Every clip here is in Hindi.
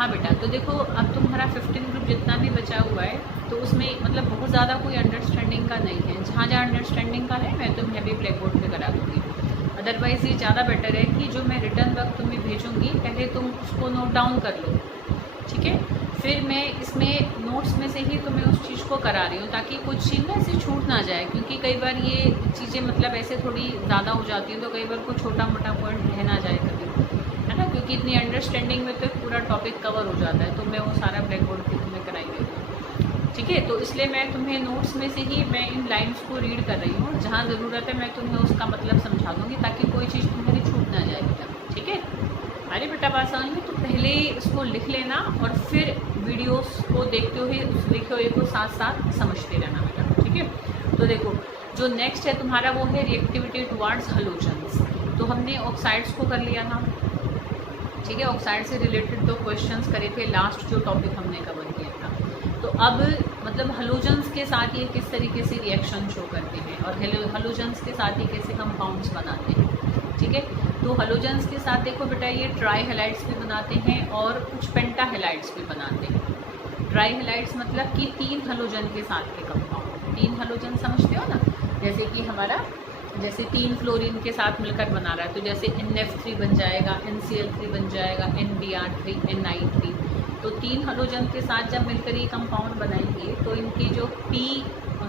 हाँ बेटा, तो देखो अब तुम्हारा 15 ग्रुप जितना भी बचा हुआ है तो उसमें मतलब बहुत ज़्यादा कोई अंडरस्टैंडिंग का नहीं है। जहाँ जहाँ अंडरस्टैंडिंग का है मैं तुम्हें अभी ब्लैक बोर्ड पर करा दूँगी। अदरवाइज़ ये ज़्यादा बेटर है कि जो मैं रिटर्न वर्क तुम्हें भेजूँगी पहले तुम उसको नोट डाउन कर लो, ठीक है। फिर मैं इसमें नोट्स में से ही तुम्हें उस चीज़ को करा रही हूँ ताकि कुछ चीज़ ना ऐसे छूट ना जाए, क्योंकि कई बार ये चीज़ें मतलब ऐसे थोड़ी ज़्यादा हो जाती हैं तो कई बार कोई छोटा मोटा पॉइंट रह ना जाए कभी, है ना, क्योंकि इतनी अंडरस्टैंडिंग में तो पूरा टॉपिक कवर हो जाता है। तो मैं वो सारा ब्लैक बोर्ड पर तुम्हें कराई देती, ठीक है। तो इसलिए मैं तुम्हें नोट्स में से ही मैं इन लाइन्स को रीड कर रही हूँ, जहाँ ज़रूरत है मैं तुम्हें उसका मतलब समझा दूँगी ताकि कोई चीज़ तुम्हारी छूट ना जाए बेटा, ठीक है। अरे बेटा बात समझ में, तो पहले इसको लिख लेना और फिर वीडियोस को देखते हुए उस लिखे हुए को साथ साथ समझते रहना बेटा, ठीक है। तो देखो जो नेक्स्ट है तुम्हारा वो है रिएक्टिविटी टुवार्ड्स हैलोजेंस। तो हमने ऑक्साइड्स को कर लिया था, ठीक है। ऑक्साइड से रिलेटेड 2 क्वेश्चंस करे थे लास्ट जो टॉपिक हमने कवर किया था। तो अब मतलब हैलोजेंस के साथ ये किस तरीके से रिएक्शन शो करते हैं और हैलोजेंस के साथ ये कैसे कंपाउंड्स बनाते हैं, ठीक है। तो हैलोजेंस के साथ देखो बेटा ये ट्राई हैलाइड्स भी बनाते हैं और कुछ पेंटा हैलाइड्स भी बनाते हैं। ट्राई हैलाइड्स मतलब कि 3 हैलोजन के साथ के कंपाउंड, 3 हैलोजन समझते हो ना, जैसे कि हमारा जैसे 3 फ्लोरीन के साथ मिलकर बना रहा है तो जैसे NF3 बन जाएगा, NCl3 बन जाएगा, NBr3, NI3। तो 3 हैलोजन के साथ जब मिलकर ये कंपाउंड बनाएंगे तो इनकी जो p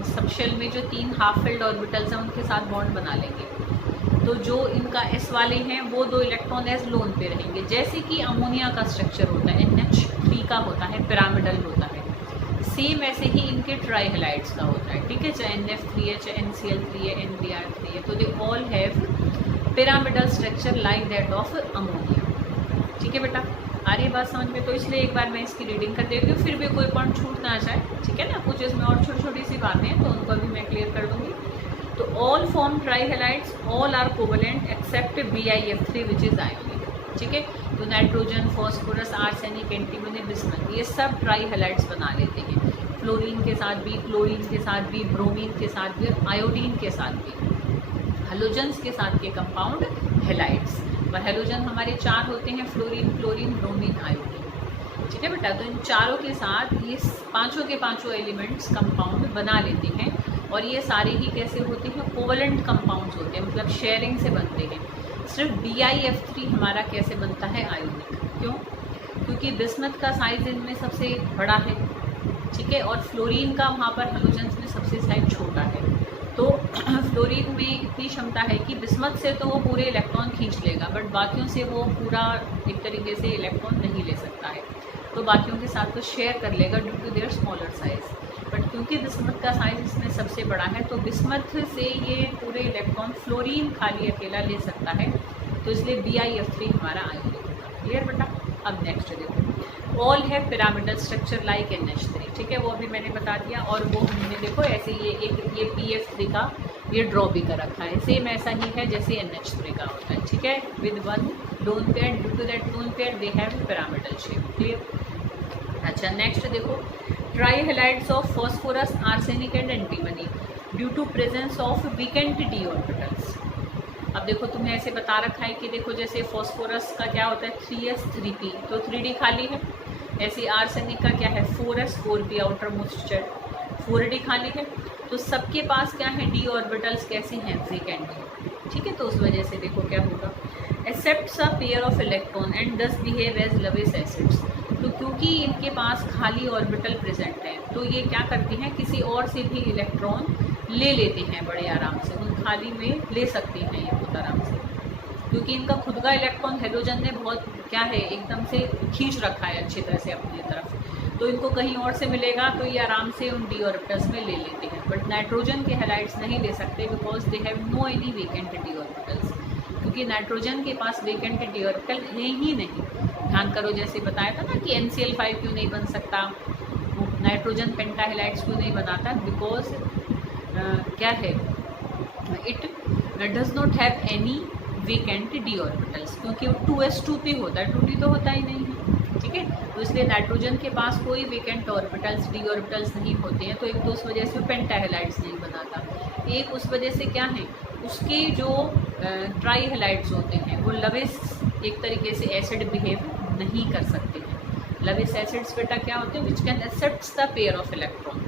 सबशेल में जो 3 हाफ फिल्ड ऑर्बिटल्स हैं उनके साथ बॉन्ड बना लेंगे। तो जो इनका S वाले हैं वो 2 इलेक्ट्रॉन एज लोन पे रहेंगे, जैसे कि अमोनिया का स्ट्रक्चर होता है, NH3 का होता है, पिरामिडल होता है। सेम ऐसे ही इनके ट्राई हैलाइड्स का होता है, ठीक है, चाहे NF3 है, चाहे NCl3 है, NBr3 है। तो they all have pyramidal structure like that of ammonia, ठीक है बेटा। आ रही है बात समझ में। तो इसलिए एक बार मैं इसकी रीडिंग कर देती हूँ, फिर भी कोई पॉइंट छूट ना जाए, ठीक है ना। कुछ इसमें और छोटी छोटी सी बातें हैं तो उनको भी मैं क्लियर कर दूँगी। तो all form trihalides, all are covalent except BiF3 which is ionic, ठीक है। तो nitrogen, phosphorus, arsenic, antimony, bismuth ये सब ट्राई हैलाइड्स बना लेते हैं, फ्लोरीन के साथ भी, क्लोरीन के साथ भी, ब्रोमीन के साथ भी और आयोडीन के साथ भी। हैलोजेंस के साथ के कंपाउंड हैलाइड्स, और हैलोजन हमारे 4 होते हैं, फ्लोरीन, क्लोरीन, ब्रोमीन, आयोडीन, ठीक है बेटा। तो इन चारों के साथ ये पाँचों के पाँचों एलिमेंट्स कंपाउंड बना लेते हैं और ये सारे ही कैसे होते हैं, कोवलेंट कंपाउंड्स होते हैं, मतलब शेयरिंग से बनते हैं। सिर्फ BiF3 हमारा कैसे बनता है, आयोनिक। क्यों? क्योंकि बिस्मथ का साइज इनमें सबसे बड़ा है, ठीक है, और फ्लोरीन का वहाँ पर हैलोजेंस में सबसे साइज छोटा है। तो फ्लोरीन में इतनी क्षमता है कि बिस्मथ से तो वो पूरे इलेक्ट्रॉन खींच लेगा, बट बाकियों से वो पूरा एक तरीके से इलेक्ट्रॉन नहीं ले सकता है। तो बाकियों के साथ तो शेयर कर लेगा due to their smaller size, but क्योंकि बिस्मथ का साइज इसमें सबसे बड़ा है तो बिस्मथ से ये पूरे इलेक्ट्रॉन फ्लोरीन खाली अकेला ले सकता है, तो इसलिए BiF3 हमारा आयोनिक होगा। क्लियर बेटा। अब नेक्स्ट देखो, ऑल है पिरामिडल स्ट्रक्चर लाइक NH3, ठीक है, वो अभी मैंने बता दिया। और वो हमने देखो ऐसे ये PF3 का ये ड्रॉ भी कर रखा है, सेम ऐसा ही है जैसे NH3 का होता है, ठीक है, with 1 lone pair, due to that lone pair they have pyramidal shape. Clear. अच्छा नेक्स्ट देखो, tri halides of phosphorus, arsenic and antimony due to presence of vacant d orbitals. अब देखो तुम्हें ऐसे बता रखा है कि देखो जैसे फॉस्फोरस का क्या होता है 3s 3p, तो 3d खाली है। ऐसे आर्सेनिक का क्या है 4s 4p, outer most shell 4d खाली है। तो सबके पास क्या है, d ऑर्बिटल्स कैसे हैं, वेकेंट है, ठीक है। तो उस वजह से देखो क्या होगा, accepts a pair of electron and दस बिहेव एज लविस एसिड्स। तो क्योंकि इनके पास खाली ऑर्बिटल प्रेजेंट है तो ये क्या करते हैं, किसी और से भी इलेक्ट्रॉन ले लेते हैं बड़े आराम से, उन खाली में ले सकते हैं ये बहुत आराम से, क्योंकि इनका खुद का इलेक्ट्रॉन हैलोजन ने बहुत क्या है एकदम से खींच रखा है अच्छी तरह से अपनी तरफ, तो इनको कहीं और से मिलेगा तो ये आराम से उन d ऑर्बिटल्स में ले लेते हैं। बट नाइट्रोजन के हैलाइड्स नहीं ले सकते because they have no any vacant d orbitals, क्योंकि नाइट्रोजन के पास वेकेंट d ऑर्बिटल है ही नहीं। ध्यान करो जैसे बताया था ना कि NCl5 क्यों नहीं बन सकता, नाइट्रोजन पेंटा हैलाइड्स क्यों नहीं बनाता, बिकॉज क्या है, it does not have any vacant d orbitals, क्योंकि वो 2s2p होता है, 2d तो होता ही नहीं है, ठीक है। तो इसलिए नाइट्रोजन के पास कोई वेकेंट ऑर्बिटल्स d ऑर्बिटल्स नहीं होते हैं, तो एक तो उस वजह से पेंटा हैलाइड्स नहीं बनाता, एक उस वजह से क्या है उसके जो ट्राई हैलाइड्स होते हैं वो लविस एक तरीके से एसिड बिहेव नहीं कर सकते हैं, लविस एसिड्स बेटा क्या होते हैं, which can accept the pair of electron.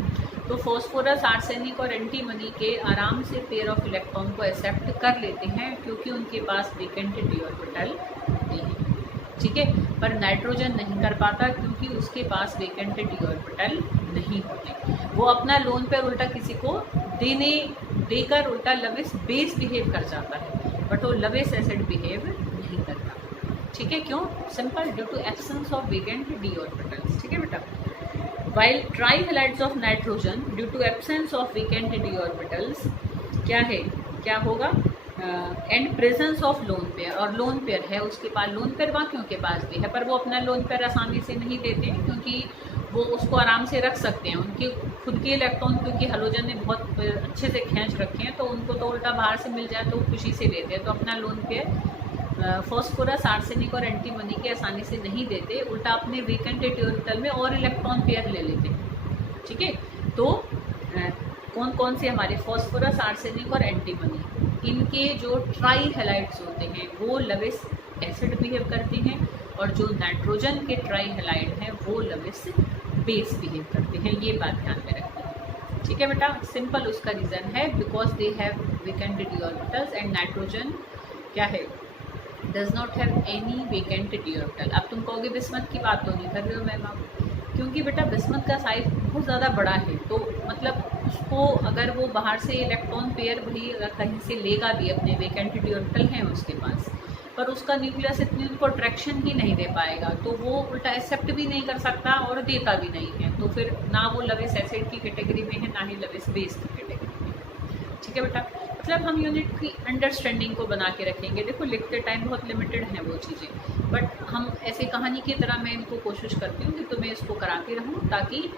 तो फॉस्फोरस, आर्सेनिक और एंटीमनी के आराम से पेयर ऑफ इलेक्ट्रॉन को एक्सेप्ट कर लेते हैं क्योंकि उनके पास वेकेंट डी ऑर्बिटल नहीं है, ठीक है। पर नाइट्रोजन नहीं कर पाता क्योंकि उसके पास वेकेंट डी ऑर्बिटल नहीं होते। वो अपना लोन पेयर उल्टा किसी को देकर उल्टा लविस बेस बिहेव कर जाता है, बट वो लविस एसिड बिहेव नहीं करता, ठीक है। क्यों? Simple, due to absence of vacant d orbitals, ठीक है बेटा। While trihalides of nitrogen due to absence of vacant d orbitals क्या है, क्या होगा, and presence of lone pair, और लोन पेयर है उसके पास, लोन पेयर बाकियों के पास भी है पर वो अपना लोन पेयर आसानी से नहीं देते हैं क्योंकि वो उसको आराम से रख सकते हैं। उनके खुद के इलेक्ट्रॉन क्योंकि हेलोजन ने बहुत अच्छे से खींच रखे हैं तो उनको तो उल्टा बाहर से मिल जाए तो वो खुशी से लेते हैं। तो अपना लोन पेयर फॉस्फोरस, आर्सेनिक और एंटीमनी के आसानी से नहीं देते, उल्टा अपने वेकेंट डी ऑर्बिटल में और इलेक्ट्रॉन पेयर ले लेते हैं, ठीक है। तो कौन कौन से हमारे फॉस्फोरस, आर्सेनिक और एंटीमनी, इनके जो ट्राईहैलाइड्स होते हैं वो लविस एसिड बिहेव करते हैं, और जो नाइट्रोजन के ट्राईहैलाइड हैं वो लविस बेस बिहेव करते हैं। ये बात ध्यान में रखनी है, ठीक है बेटा। सिंपल उसका रीज़न है because they have vacant d orbitals and nitrogen क्या है, does not have any vacant d orbital. अब तुम कहोगे बिस्मथ की बात तो नहीं कर रहे हो मैम आप, क्योंकि बेटा बिस्मथ का साइज बहुत ज़्यादा बड़ा है, तो मतलब उसको अगर वो बाहर से इलेक्ट्रॉन पेयर भी अगर कहीं से लेगा भी, अपने वेकेंट डी ऑर्बिटल हैं उसके पास, पर उसका न्यूक्लियस इतनी उनको अट्रैक्शन ही नहीं दे पाएगा, तो वो उल्टा एक्सेप्ट भी नहीं कर सकता और देता भी नहीं है, तो फिर ना वो लविस एसिड की कैटेगरी में है ना ही लविस बेस की कैटेगरी में, ठीक है बेटा। मतलब हम यूनिट की अंडरस्टैंडिंग को बना के रखेंगे। देखो लिखते टाइम बहुत लिमिटेड हैं वो चीज़ें, बट हम ऐसे कहानी की तरह मैं इनको कोशिश करती हूँ कि तुम्हें इसको कराती रहूँ ताकि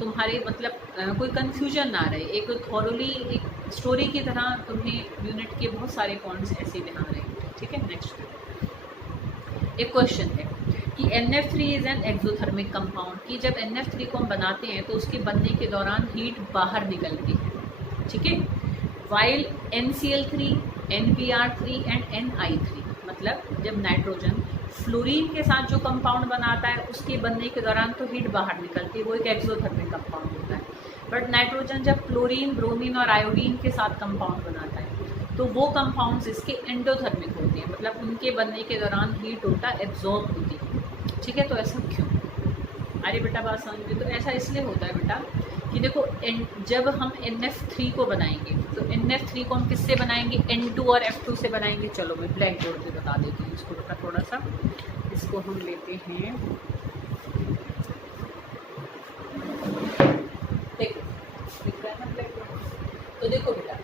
तुम्हारे मतलब कोई कन्फ्यूजन ना रहे, एक थॉरोली एक स्टोरी की तरह तुम्हें यूनिट के बहुत सारे पॉइंट्स ऐसे ध्यान रहेंगे, ठीक है। नेक्स्ट एक क्वेश्चन है कि NF3 is an exothermic compound, कि जब NF3 को हम बनाते हैं तो उसके बनने के दौरान हीट बाहर निकलती है, ठीक है। While NCl3, NBr3 and NI3, मतलब जब नाइट्रोजन फ्लोरीन के साथ जो कंपाउंड बनाता है उसके बनने के दौरान तो हीट बाहर निकलती है, वो एक एक्सोथर्मिक कंपाउंड होता है। बट नाइट्रोजन जब क्लोरीन, ब्रोमीन और आयोडीन के साथ कंपाउंड बनाता है तो वो कंपाउंड्स इसके एंडोथर्मिक होते हैं, मतलब उनके बनने के दौरान हीट उल्टा एब्जॉर्ब होती है, ठीक है। तो ऐसा क्यों? अरे बेटा बात समझ में, तो ऐसा इसलिए होता है बेटा कि देखो जब हम NF3 को बनाएंगे तो NF3 को हम किससे बनाएंगे, N2 और F2 से बनाएंगे। चलो मैं ब्लैक बोर्ड पे बता देती हूँ इसको बेटा, थोड़ा सा इसको हम लेते हैं, देखो दिख रहा है ना ब्लैक बोर्ड। तो देखो बेटा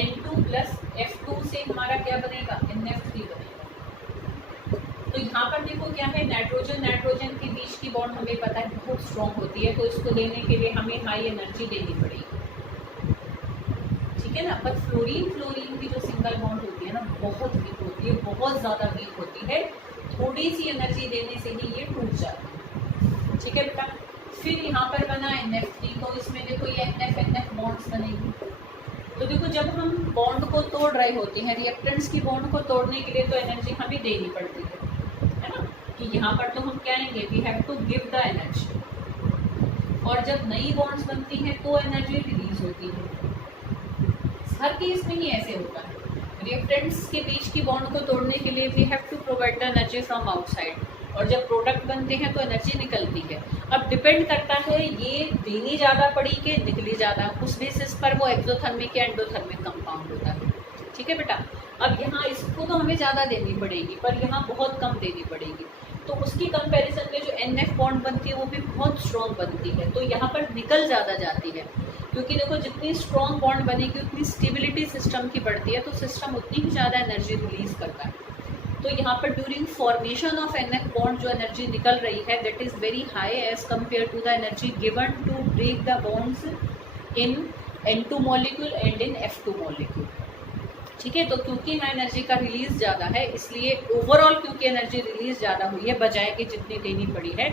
N2 प्लस F2 से हमारा क्या बनेगा, NF3 बनेगा। तो यहाँ पर देखो क्या है, नाइट्रोजन के बीच की बॉन्ड हमें पता है बहुत स्ट्रॉन्ग होती है, तो इसको देने के लिए हमें हाई एनर्जी देनी पड़ेगी, ठीक है ना। पर फ्लोरीन की जो सिंगल बॉन्ड होती है ना बहुत वीक होती है, बहुत ज़्यादा वीक होती है, थोड़ी सी एनर्जी देने से ही ये टूट जाती है, ठीक है बेटा। फिर यहाँ पर बना NF3, तो इसमें देखो ये NF बॉन्ड्स बनेगी। तो देखो जब हम बॉन्ड को तोड़ रहे होते हैं, रिएक्टेंट्स की बॉन्ड को तोड़ने के लिए तो एनर्जी हमें देनी पड़ती है ना, कि यहाँ पर तो हम क्या कहेंगे, we have to give the energy, और जब नई बॉन्ड्स बनती हैं तो एनर्जी रिलीज होती है। हर केस में ही ऐसे होता है, रिएक्टेंट्स के बीच की बॉन्ड को तोड़ने के लिए we have to provide the energy from outside, और जब प्रोडक्ट बनते हैं तो एनर्जी निकलती है। अब डिपेंड करता है ये देनी ज़्यादा पड़ी कि निकली ज़्यादा, उस बेसिस पर वो एक्सोथर्मिक या एंडोथर्मिक कंपाउंड होता है, ठीक है बेटा। अब यहाँ इसको तो हमें ज़्यादा देनी पड़ेगी पर यहाँ बहुत कम देनी पड़ेगी, तो उसकी कंपैरिजन में जो NF बॉन्ड बनती है वो भी बहुत स्ट्रॉन्ग बनती है, तो यहाँ पर निकल ज़्यादा जाती है, क्योंकि देखो जितनी स्ट्रॉन्ग बॉन्ड बनेगी उतनी स्टेबिलिटी सिस्टम की बढ़ती है, तो सिस्टम उतनी ही ज़्यादा एनर्जी रिलीज करता है। तो यहाँ पर during formation of NF bond जो एनर्जी निकल रही है that is very high as compare to the energy given to break the bonds in N2 molecule and in F2 molecule, ठीक है। तो क्योंकि यहाँ एनर्जी का रिलीज ज़्यादा है इसलिए ओवरऑल क्योंकि एनर्जी रिलीज ज़्यादा हुई है बजाय कि जितनी देनी पड़ी है,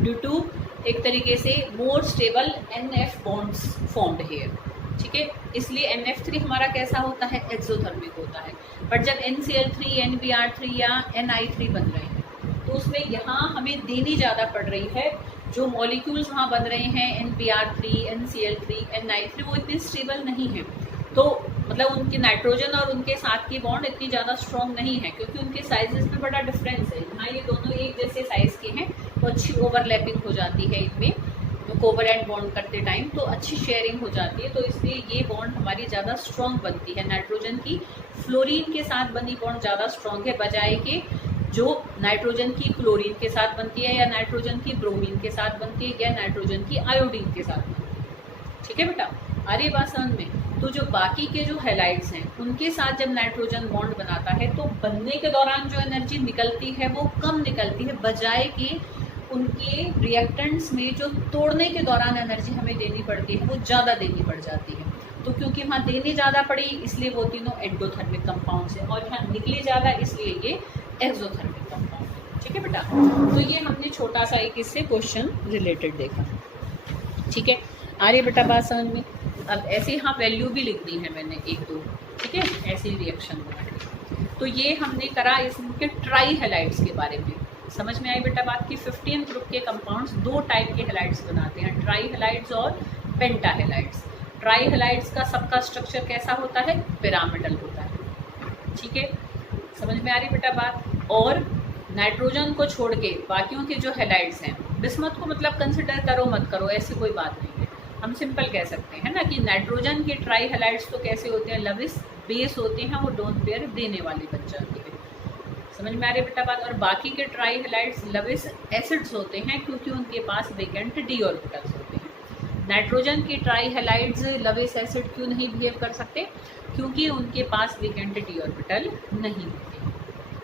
ड्यू टू एक तरीके से more stable NF bonds formed here, ठीक है। इसलिए NF3 हमारा कैसा होता है, एक्सोथर्मिक होता है। बट जब NCl3, NBr3 या NI3 बन रहे हैं तो तो उसमें यहाँ हमें देनी ज़्यादा पड़ रही है। जो मॉलिक्यूल्स वहाँ बन रहे हैं NPR3, NCl3, Ni3, वो इतने स्टेबल नहीं है। तो मतलब उनके नाइट्रोजन और उनके साथ की बॉन्ड इतनी ज़्यादा स्ट्रॉन्ग नहीं है, क्योंकि उनके साइजेस में बड़ा डिफरेंस है। यहाँ ये दोनों एक जैसे साइज़ के हैं तो अच्छी ओवरलैपिंग हो जाती है इनमें, तो कोवलेंट बॉन्ड करते टाइम तो अच्छी शेयरिंग हो जाती है। तो इसलिए ये बॉन्ड हमारी ज़्यादा स्ट्रॉन्ग बनती है। नाइट्रोजन की फ्लोरीन के साथ बनी बॉन्ड ज़्यादा स्ट्रॉन्ग है, बजाय के जो नाइट्रोजन की क्लोरीन के साथ बनती है, या नाइट्रोजन की ब्रोमीन के साथ बनती है, या नाइट्रोजन की आयोडीन के साथ बनती है। ठीक है बेटा, आ रही बात समझ में? तो जो बाकी के जो हैलाइड्स हैं उनके साथ जब नाइट्रोजन बॉन्ड बनाता है तो बनने के दौरान जो एनर्जी निकलती है वो कम निकलती है, बजाय कि उनके रिएक्टेंट्स में जो तोड़ने के दौरान एनर्जी हमें देनी पड़ती है वो ज़्यादा देनी पड़ जाती है। तो क्योंकि वहाँ देनी ज़्यादा पड़ी इसलिए वो तीनों एंडोथर्मिक कंपाउंड्स हैं, और यहाँ निकली ज़्यादा इसलिए ये एक्सोथर्मिक कंपाउंड। ठीक है बेटा, तो ये हमने छोटा सा एक इससे क्वेश्चन रिलेटेड देखा। ठीक है, आ रही बेटा बात समझ में? अब ऐसे यहाँ वैल्यू भी लिख दी है मैंने एक दो। ठीक है, ऐसे रिएक्शन बना के। तो ये हमने करा इसके ट्राई हैलाइड्स के बारे में। समझ में आई बेटा बात की? 15 ग्रुप के कंपाउंड्स दो टाइप के हैलाइड्स बनाते हैं, ट्राई हैलाइड्स और पेंटा हैलाइड्स। ट्राई हैलाइड्स का सबका स्ट्रक्चर कैसा होता है? पिरामिडल होता है। ठीक है, समझ में आ रही बेटा बात? और नाइट्रोजन को छोड़ के बाकियों के जो हैलाइड्स हैं, बिस्मथ को मतलब कंसिडर करो मत करो ऐसी कोई बात नहीं है, हम सिंपल कह सकते हैं ना कि नाइट्रोजन के ट्राई हैलाइड्स तो कैसे होते हैं? लविस बेस होते हैं, वो डोन पेयर देने वाली बन जाती है। समझ में आ रही बेटा बात? और बाकी के ट्राई हैलाइड्स लविस एसिड्स होते हैं, क्योंकि उनके पास वेकेंट डी ऑर्बिटल्स होते हैं। नाइट्रोजन के ट्राई हैलाइड्स लविस एसिड क्यों नहीं बिहेव कर सकते? क्योंकि उनके पास वेकेंट डी ऑर्बिटल नहीं होते।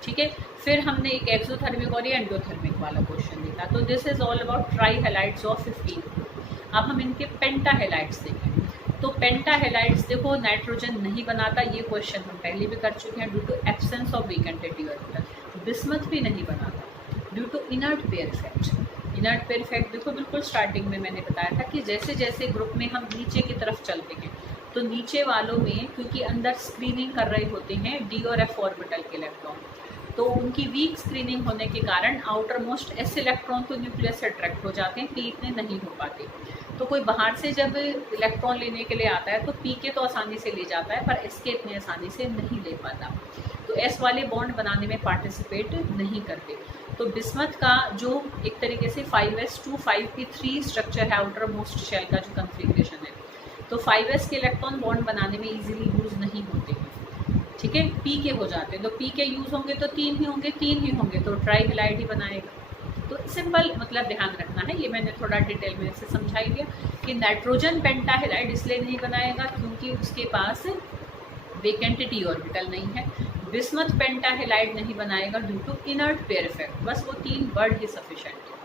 ठीक है, फिर हमने एक एक्सोथर्मिक और एंडोथर्मिक वाला क्वेश्चन देखा। तो this is all about try halides of 15। अब हम इनके पेंटा हैलाइड्स देखें। तो पेंटा हैलाइड्स देखो नाइट्रोजन नहीं बनाता, ये क्वेश्चन हम पहले भी कर चुके हैं, due to absence of vacant d orbital. Bismuth भी नहीं बनाता due to inert pair effect. Inert pair effect देखो बिल्कुल स्टार्टिंग में मैंने बताया था कि जैसे जैसे ग्रुप में हम नीचे की तरफ चलते हैं तो नीचे वालों में क्योंकि अंदर स्क्रीनिंग कर रहे होते हैं डी और एफ ऑर्बिटल के इलेक्ट्रॉन, तो उनकी वीक स्क्रीनिंग होने के कारण आउटर मोस्ट एस इलेक्ट्रॉन तो न्यूक्लियस से अट्रैक्ट हो जाते हैं, पी इतने नहीं हो पाते। तो कोई बाहर से जब इलेक्ट्रॉन लेने के लिए आता है तो पी के तो आसानी से ले जाता है, पर एस के इतनी आसानी से नहीं ले पाता, तो एस वाले बॉन्ड बनाने में पार्टिसिपेट नहीं करते। तो बिस्मथ का जो एक तरीके से 5s2 5p3 स्ट्रक्चर है आउटर मोस्ट शेल का जो कन्फिग्रेशन है, तो 5s के इलेक्ट्रॉन बॉन्ड बनाने में इजीली यूज़ नहीं होते हैं। ठीक है, पी के हो जाते हैं, तो पी के यूज़ होंगे तो तीन ही होंगे तो ट्राई हैलाइड ही बनाएगा। तो सिंपल मतलब ध्यान रखना है, ये मैंने थोड़ा डिटेल में से समझा ही दिया कि नाइट्रोजन पेंटा हैलाइड इसलिए नहीं बनाएगा क्योंकि उसके पास वेकेंट डी ऑर्बिटल नहीं है। बिस्मथ पेंटा हैलाइड नहीं बनाएगा due to inert pair effect. बस वो तीन वर्ड ही सफिशिएंट है।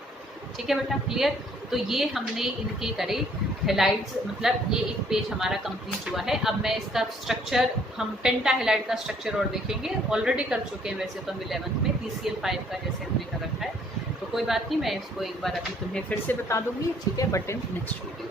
ठीक है बेटा, क्लियर? तो ये हमने इनके करे हैलाइड्स, मतलब ये एक पेज हमारा कंप्लीट हुआ है। अब मैं इसका स्ट्रक्चर, हम पेंटा हैलाइड का स्ट्रक्चर और देखेंगे, ऑलरेडी कर चुके हैं वैसे तो हम 11th में PCl5 का जैसे हमने कर रखा है, तो कोई बात नहीं, मैं इसको एक बार अभी तुम्हें फिर से बता दूंगी। ठीक है, बट इन नेक्स्ट वीडियो।